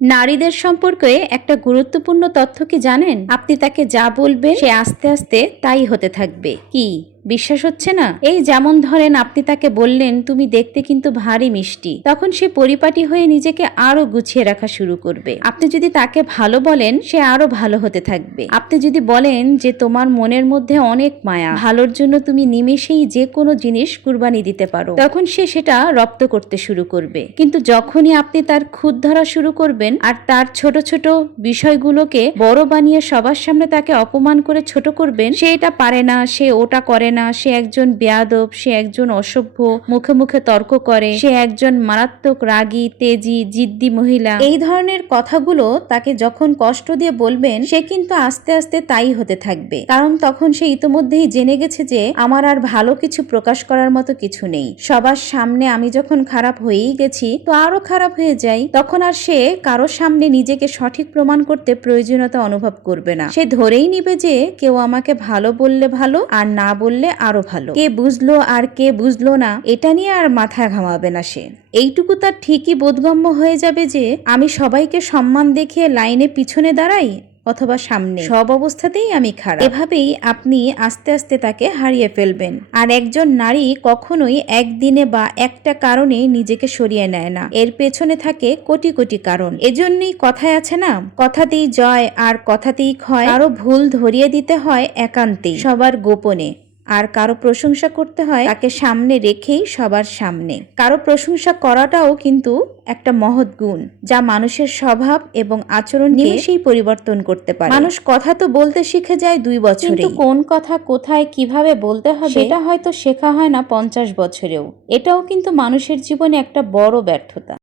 নারীদের সম্পর্কে একটা গুরুত্বপূর্ণ তথ্য কি জানেন? আপনি তাকে যা বলবেন সে আস্তে আস্তে তাই হতে থাকবে। কি বিশ্বাস হচ্ছে না? এই যেমন ধরেন, আপনি তাকে বললেন তুমি দেখতে কিন্তু ভারী মিষ্টি, তখন সে পরিপাটি হয়ে নিজেকে আরো গুছিয়ে রাখা শুরু করবে। আপনি যদি তাকে ভালো বলেন, সে আরো ভালো হতে থাকবে। আপনি যদি বলেন যে তোমার মনের মধ্যে অনেক মায়া, ভালোর জন্য তুমি নিমেষেই যে কোনো জিনিস কুরবানি দিতে পারো, তখন সে সেটা রপ্ত করতে শুরু করবে। কিন্তু যখনই আপনি তার খুঁত ধরা শুরু করবেন আর তার ছোট ছোট বিষয়গুলোকে বড় বানিয়ে সবার সামনে তাকে অপমান করে ছোট করবেন, সে এটা পারে না, সে ওটা করে না, সে একজন বেয়াদব, সে একজন অসভ্য, মুখে মুখে তর্ক করে, সে একজন মারাত্মক রাগী, তেজি, জিদ্দি মহিলা, এই ধরনের কথাগুলো তাকে যখন কষ্ট দিয়ে বলবেন, সে কিন্তু আস্তে আস্তে তাই হতে থাকবে। কারণ তখন সে ইতোমধ্যেই জেনে গেছে যে আমার আর ভালো কিছু প্রকাশ করার মতো কিছু নেই। সবার সামনে আমি যখন খারাপ হয়েই গেছি, তো আরো খারাপ হয়ে যাই। তখন আর সে কারো সামনে নিজেকে সঠিক প্রমাণ করতে প্রয়োজনীয়তা অনুভব করবে না। সে ধরেই নিবে যে কেউ আমাকে ভালো বললে ভালো, আর না বললে আরো ভালো। কে বুঝলো আর কে বুঝলো না, এটা নিয়ে আর মাথা ঘামাবে না সে। এইটুকু তার ঠিকই বোধগম্য হয়ে যাবে যে আমি সবাইকে সম্মান দেখিয়ে লাইনে পিছনে দাঁড়াই অথবা সামনে, সব অবস্থাতেই আমি খারাপ। এভাবেই আপনি আস্তে আস্তে তাকে হারিয়ে ফেলবেন। আর একজন নারী কখনোই একদিনে বা একটা কারণে নিজেকে সরিয়ে নেয় না, এর পেছনে থাকে কোটি কোটি কারণ। এজন্যই কথায় আছে না, কথাতেই জয় আর কথাতেই ক্ষয়। কারো ভুল ধরিয়ে দিতে হয় একান্তেই, সবার গোপনে। আর কারো প্রশংসা করতে হয় তাকে সামনে রেখেই, সবার সামনে। কারো প্রশংসা করাটাও কিন্তু একটা মহৎ গুণ, যা মানুষের স্বভাব এবং আচরণ নিমেষেই পরিবর্তন করতে পারে। মানুষ কথা তো বলতে শিখে যায় 2 বছরে, কিন্তু কোন কথা কোথায় কিভাবে বলতে হবে সেটা হয়তো শেখা হয় না 50 বছরেও। এটাও কিন্তু মানুষের জীবনে একটা বড় ব্যর্থতা।